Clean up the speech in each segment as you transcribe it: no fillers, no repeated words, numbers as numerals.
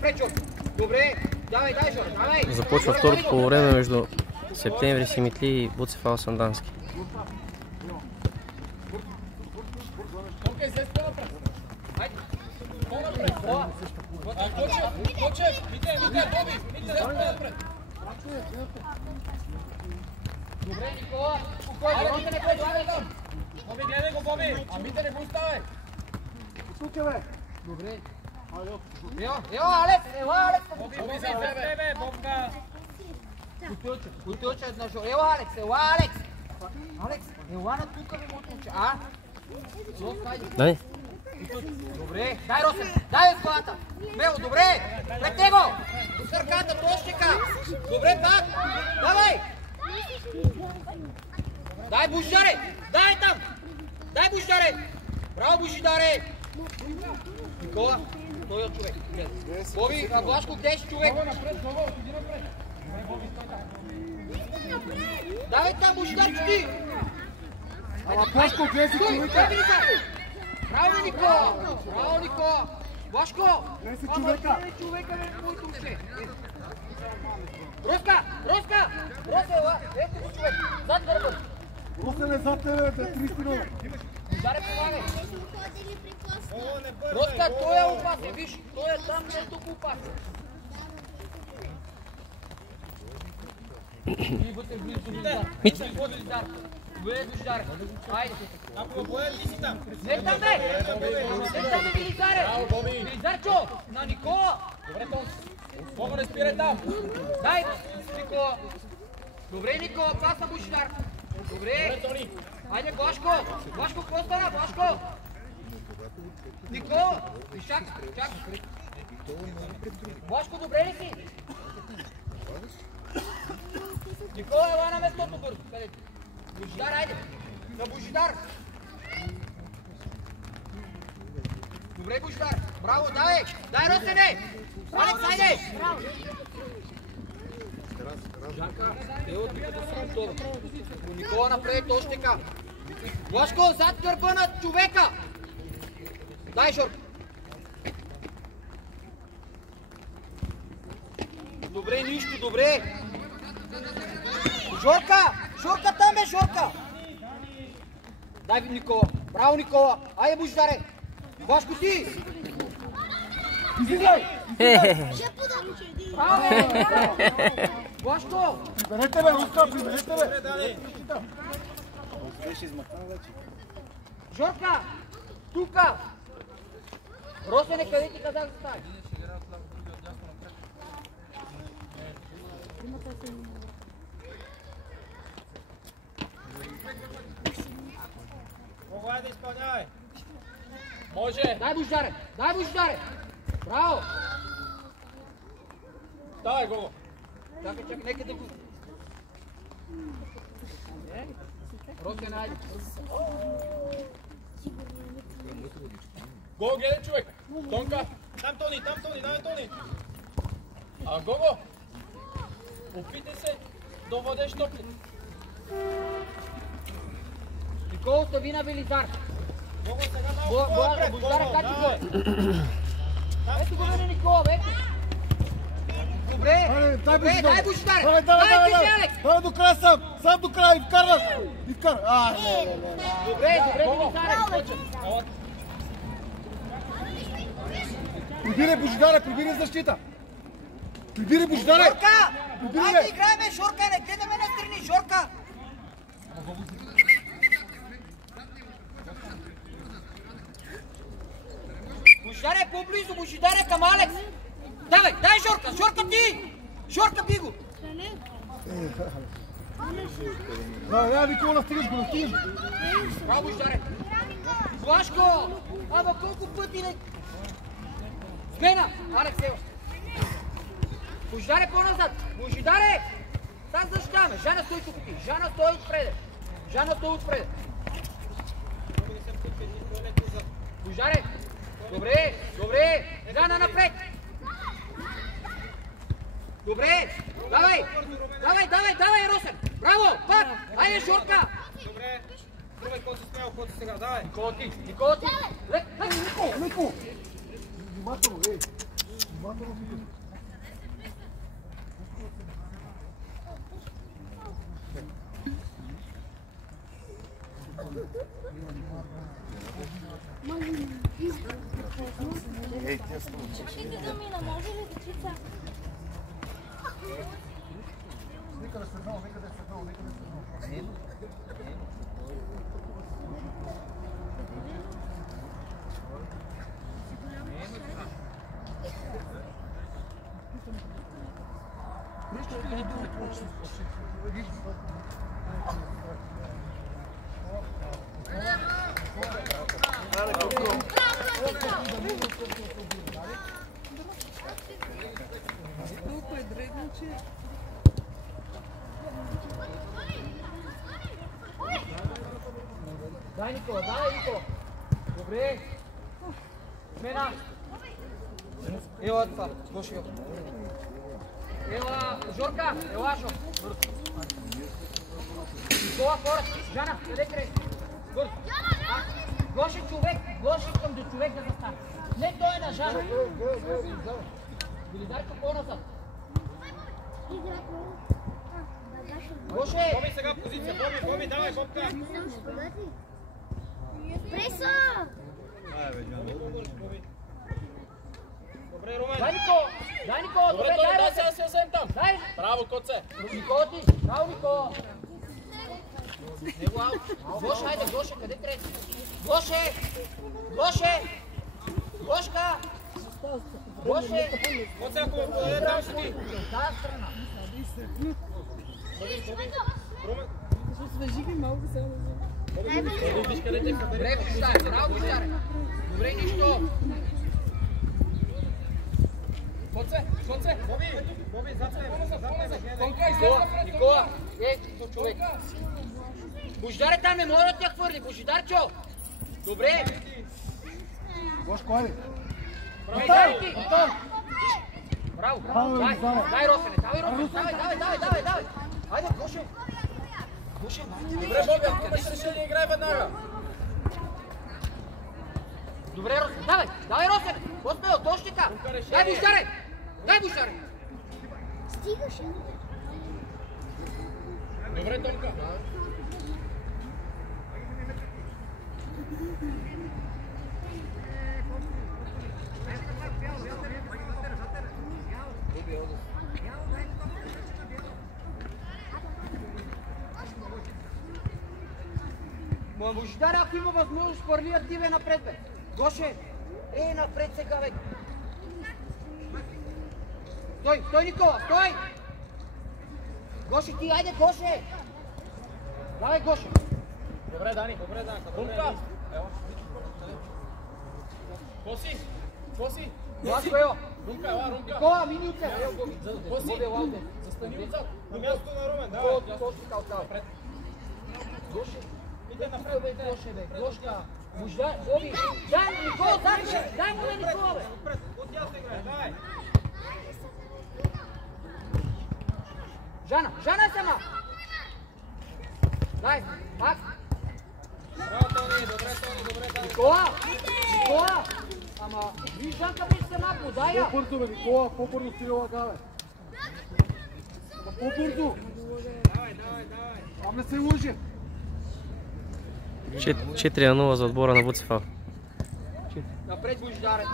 напред, Жор. Добре, давай, Жор, давай. Започва второто по време между Септември Симитли и Буцефал Сандански. Добре, Никола, спокойно, Роте не подлагай там. Боби, гледай го, Боби! Амбите не го оставай! Тука, бе. Добре. Ево, Алекс, Алекс. Боби, за тебе, Бобка! Кутилче на Жор. Ево, Алекс. Алекс, ела на тука, бе, мотилче. А? Дай. Добре, дай, Росен, дай в колата. Мело, добре, пред него. До сърката, трошчика. Добре, пак. Давай. Дай, Божидаре, дай там. Дай, Божидаре. Браво, Божидаре. Никола, той е човек. Боби, Блашко, къде си човек? Давай там, Божидарче ти. Ама Блашко, къде си човека? Браво, Никола! Браво, Никола! Блашко! Къде си човека? Човека, бе, който ще. Роска! Ела! Ето го човек! Зад гърба! Росен е зад тебе, бе, 300. Жаре, помагай! Роска, той е опасен, виж! Той е там, не е тук опасен. И вътре близо до Божидар. Добре, Божидар. Айде. Ако боя ли си там? Не там, бе! Не там, бе, Велизаре! Велизарчо! На Никола! Добре, Том. Бога не спирай там. Дай, Никола! Добре, Никола, пас на Божидар! Добре! Тони. Айде, Блашко! Блашко, какво стана? Блашко! Никола! Чакай! Блашко, добре ли си? Никола, ела на местото бързо! Къде ти? Божидар, айде! На Божидар! Добре, Божидар! Браво, давай! Дай, Росене! Алекс, айде! Жарка, ело тук да си готова. Никола напред, още така. Блашко, зад гърба на човека! Дай, Жор! Добре, нищо, добре! Жорка! Жорка там бе, Жорка! Дай, Никола! Браво, Никола! Айде, Божидаре! Блашко ти! Излизай! Браво, бе! Блашко! Приберете, бе, Руска, приберете, бе! Жорка! Тука! Росене, къде ти казах да ставиш? Бога, айде изпълнявай. Може. Дай, Божидаре! Браво! Давай, Гого. Чакай, нека да го... Росен, айде. Гого, гледай, човек. Тонка. Там Тони, давай Тони. Гого. Опитай се да водеш топли. Никола, остави на Велизар. Гого, сега малко по-напред. Божидаре, как ти го е? Ето го бе, Никола, бе! Добре, дай, Божидаре! Дай, Алекс! Давай до края сам до края и вкарваш! Добре, Велизаре! Прибирай, Божидаре, прибирай защита! Прибирай, Божидаре! Жорка! Прибирай, Айде, играеме, Жорка, не гледаме настрани, Жорка! Божидаре, по-близо, Божидаре към Алекс! Давай, дай, Жорка ти! Жорка, би го! Да, Никола, настигаш го, Браво, Божидаре! Блашко! Ама колко пъти не... Смена! Алекс, ева! Божидаре, по-назад! Божидаре! Сега защитаваме! Жана, стой тук ти! Жана, стой отпреде! Божидаре! Добре! Жана, напред! Добре! Давай, Росен! Браво! Пак! Айде, Жорка! Добре. Тръгвай, какво си спрял, какво си сега, давай. Никола ти! Леко! Внимателно, Чакайте да мина, може ли дечица? Нека да се знал, нека да се знал, нека да се знал. Дай, Никола, дай, Никола. Добре. Смена. Ела това, Гоши. Ела, Жорка, ела, Жор. Никола, хора. Жана, къде край? Бързо. Гоши човек, Гоши към до човек да застане. Не той е на Жана. Велизарко по-назад. Гоши! Боби сега позиция, Боби, давай, Бобка! Преса! Добре, Румен! Дай, Никола, Добре, дай, дай сега се взем там! дай! Браво, Коце! Никола ти, браво, Никола! Него аут! Гоше, хайде, Гоше, къде трети? Гоше! Гоше! Гошка! Гоше! Коце, ако ме подаде там си ти! От тази страна! Румен! Виж къде те събери! Добре, Божидаре, браво, Божидаре! Добре, нищо! Коце! Боби, зад тебе! Тонка, Никола! Като човек! Божидаре там не може да тя хвърли! Божидарчо! Добре! Гош, кой е? Дай ти! Браво! Дай, Росене! Давай, Росене! Давай! Хайде, Гоше! Гоше, Добре, Боби, ако имаш решение, играй веднага! добре, Росене! Давай, Росене! Поспел, точника! Дай, Божидаре! Стигаше. Добре, Тонка! Божидаре, ако има възможност, хвърли активе напред, бе! Гоше! Напред сега, бе! Стой, Никола, стой! Гоше, ти, айде, Гоше! Давай, Гоше! Добре, Дани! Румка! Коси! Власко, ево! Румка, ела, Румка! Никола, мини от тебе! Коси! Застани отзад! На мястото на Румен, Никола, давай! точника отдава. Гоше! Иде напред, Бе, Гоше, бе, Гошка! Божидар, Боби! Дай, Никола, дай му на Никола, бе! Напред, отдясно играй, давай! Жана е сама! Дай, пак! Браво, Тони, добре, Никола! Ама, виж, Жанка беше сама, подай я! По-бързо, бе, Никола, по-бързо си лага, бе. По-бързо! Давай! Там не се лъжи! 4-0 за отбора на Буцефал. Напред, Божидаре!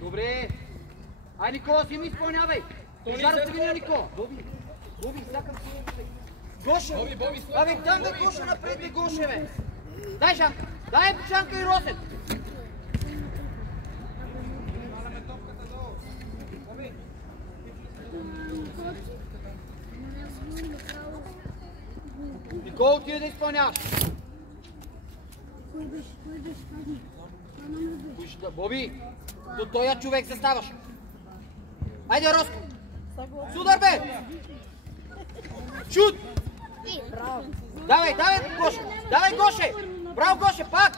Добре! Ай, Никола, си ми изпълнявай! Божидаре се види на Никола! Боби, всякам си ми. Гоше! Боби, Абе, там бе Гоше напред, бе Гоше, бе! Дай, Жанка! Дай, Жанка и Росен! Никола, отиде да изпълняваш! Боби, до тоя човек заставаш! Айде, Роско! Судар, бе! Шут! Давай, Гоше! Давай, Гоше! Браво, Гоше, пак!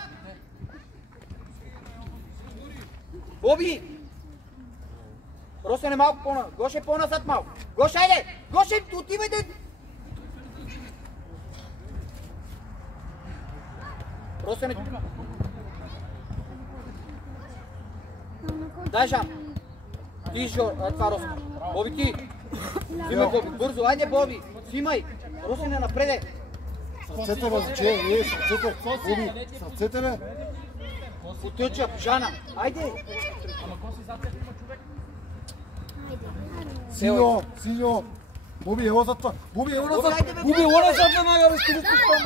Боби! Росен е малко по-назад. Гоше по-назад малко. Гоше, айде! Гоше, отивай да... Росен е... Дай Жан. Ти ще, това Росен. Боби ти. Взимай Боби, бързо, айде Боби. Взимай. Росен е напреде. Сърцете, бе, че, сърцете. Боби, сърцете, бе. Потъча, Жана. Айде. Синьо, синьо. Боби, ело за това. Боби, ело назад. Айде, бе, Боби, ело назад, веднага, бе, стига с това,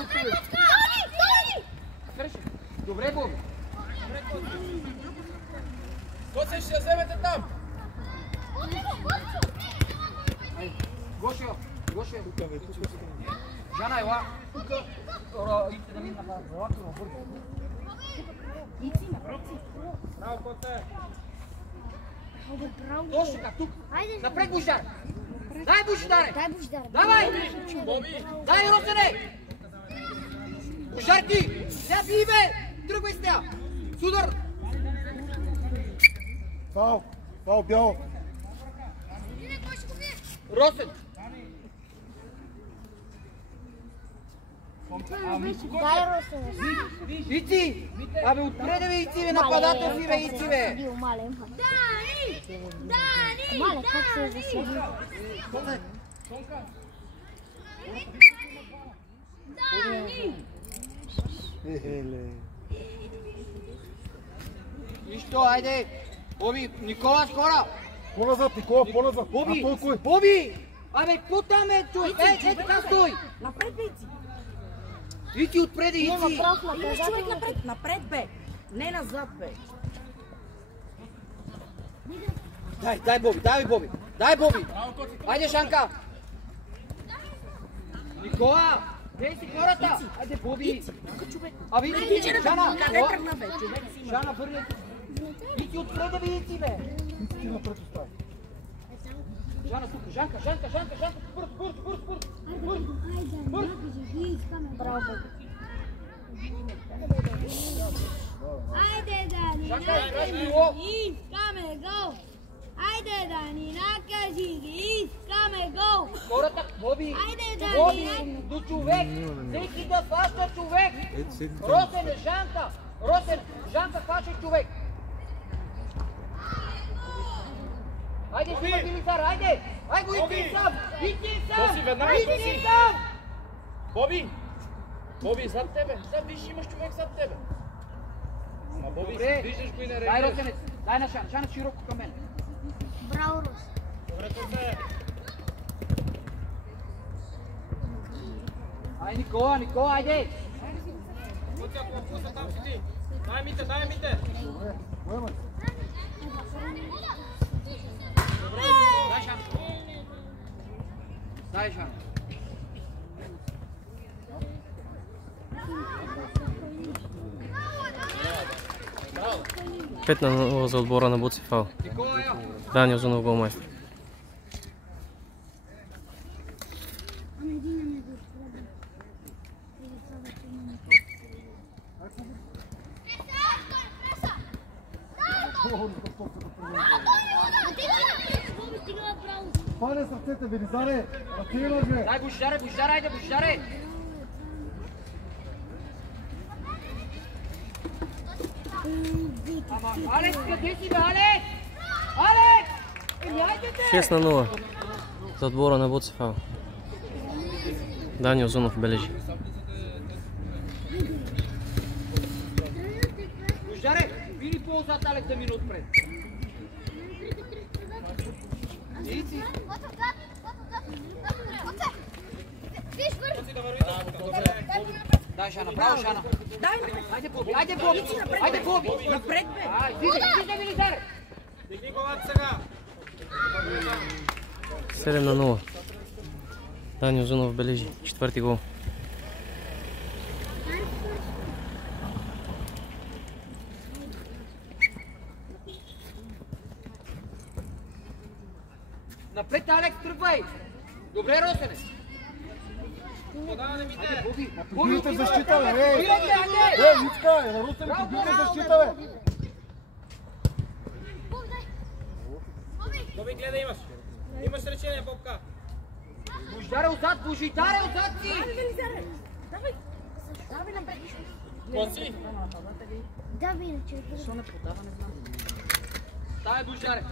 Добре, Боби. Коце ще се вземете там? Гошо. Жана, ела. Тук. Идите да ми направят. Браво, Коце! Точно така, тук. Айде, Напред, Божидар. Дай, Божидаре. дай Божидар. Давай. Боби! Дай, Росене. Божидар ти. Сега би, бе. Тръгвай с нея. Судар. Фал, бяло. Росен. Дай Росен. Ици. Абе, отпреде бе, Ици, бе, нападател си, бе, Ици, бе. Мале, как се засъди? Нищо, айде. Боби, Никола, скоро. По-назад, Никола, по-назад. Боби, А той кой? Боби. Абе, какво там е, човек? Ей, така стой. Напред, бе, Ици. Ици, отпреде, Ици. Имаш човек напред. Напред, бе. Не назад, бе. Дай, Боби, дай, Боби. Дай, Боби. Айде, Жанка. Никола, дей си хората. Айде, Боби. Абе, Ици, Жана. Къде тръгна, бе? Човек си има. Жана, върни. Ици, отпреде, бе, Ици, бе. Ти напред остави. Жана, тук. Жанка. Бързо. Браво. Айде, Дани, Жанка, искаме гол! Айде, Дани, накажи ги, искаме гол! хората, Боби. Айде, Дани, Боби, до човек. Всеки да фаща човек. Росен, Жанка, фаща човек. Айде, снимай Дилизар, айде! Ай го Ици сам! То си веднага, то си. Ици сам! Боби! Боби, зад тебе! Зад виж, имаш човек зад тебе! Ама Боби, Добре. виждаш го и не Дай реагираш. Росенец, дай на Шан, Шан широко към мен. Браво, Рос. Добре, Коце! Ай, Никола, айде! Коце, ако пусна там си ти! Дай мите! Добре, поемай. Дай Шан. Дай Шан. Браво! 5-0 за отбора на Буцефал. Никола, я. Даниел Озунов голмайстор. Пане сърцете, Велизаре. А ти имаш, бе. Дай Божидаре, айде, Божидаре! Ама, Алекс, къде си, бе, Алекс? Алекс! Айде, те! 6-0 за отбора на Буцефал. Даниел Озунов бележи. Божидаре, били по-отзад Алекс да мине отпред. Ици! Дай Шана, браво Шана! Айде Боби! Айде Боби! Напред, бе. Ай, вижте Велизаре! Дигни колата сега! 7-0. Даниел Озунов бележи. Четвърти гол. Напред, Алекс, тръгвай! Добре, Росене! Подаване мите! Боби! Побийте защита, бе, ей! Побийте, айде! Ей, Ницка, Русен, побийте защита, бе! Боби, гледай, имаш! Имаш речение, Бобка! Божидаре отзад си! Давай напред. Коси! Да, иначе. Защо не подава, не знам. Дай, Бождаре!